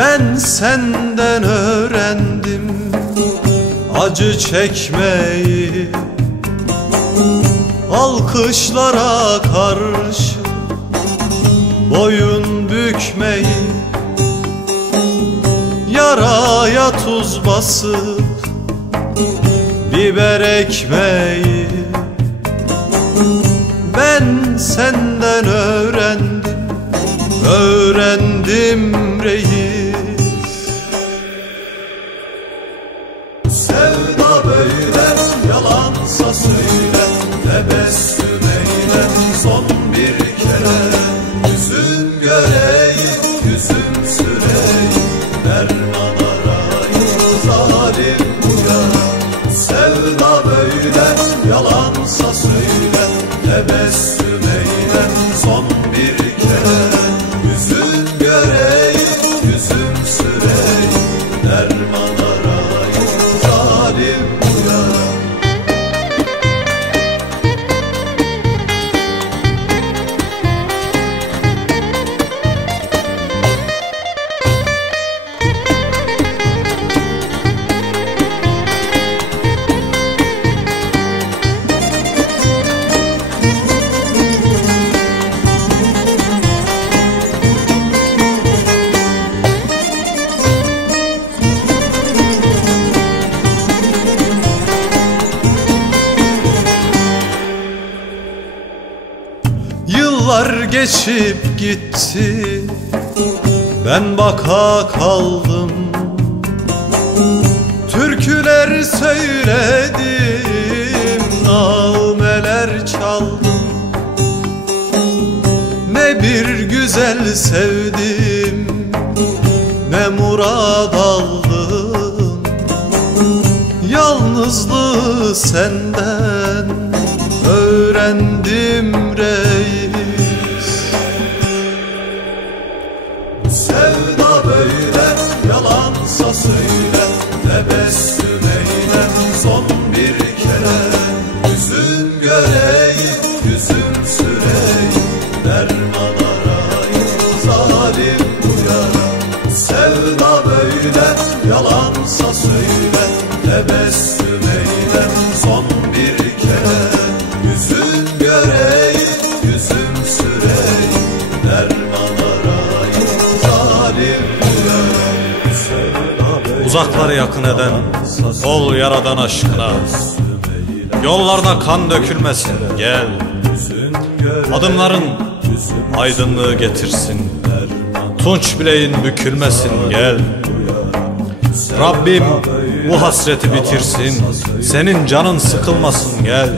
Ben senden öğrendim acı çekmeyi. Alkışlara karşı boyun bükmeyi. Yaraya tuz basıp biber ekmeyi. Ben senden öğrendim, öğrendim reis yalansa söyle Tebessüm son bir kere. Yüzün göreyim, yüzüm süreyim. Derman arayım, zalim uyara Sevda böyle yalansa söyle Tebessüm Yıllar geçip gitti. Ben baka kaldım. Türküler söyledim Nağmeler çaldım. Ne bir güzel sevdim Ne murad aldım. Yalnızlığı senden öğrendim reis yalansa söyle Tebessüm eyle son bir kere. Yüzün göreyim, yüzüm süreyim. Derman arayım, zalim uyara Sevda böyle yalansa söyle Tebessüm eyle son bir kere. Yüzün göreyim, yüzüm süreyim. Derman Uzakları yakın eden ol yaradan aşkına. Yollarda kan dökülmesin gel. Adımların aydınlığı getirsin. Tunç bileğin bükülmesin gel. Rabbim bu hasreti bitirsin. Senin canın sıkılmasın gel.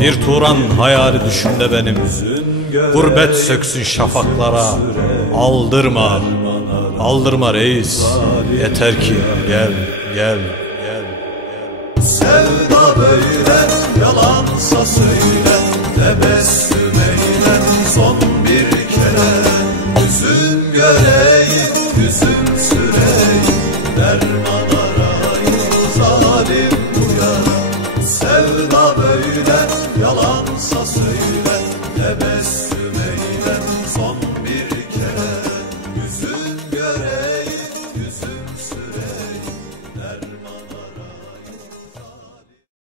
Bir Turan hayali düşümde benim. Gurbet söksün şafaklara Aldırma Aldırma reis. Yeter ki gel gel gel. Sevda böyle yalansa söyle Tebessüm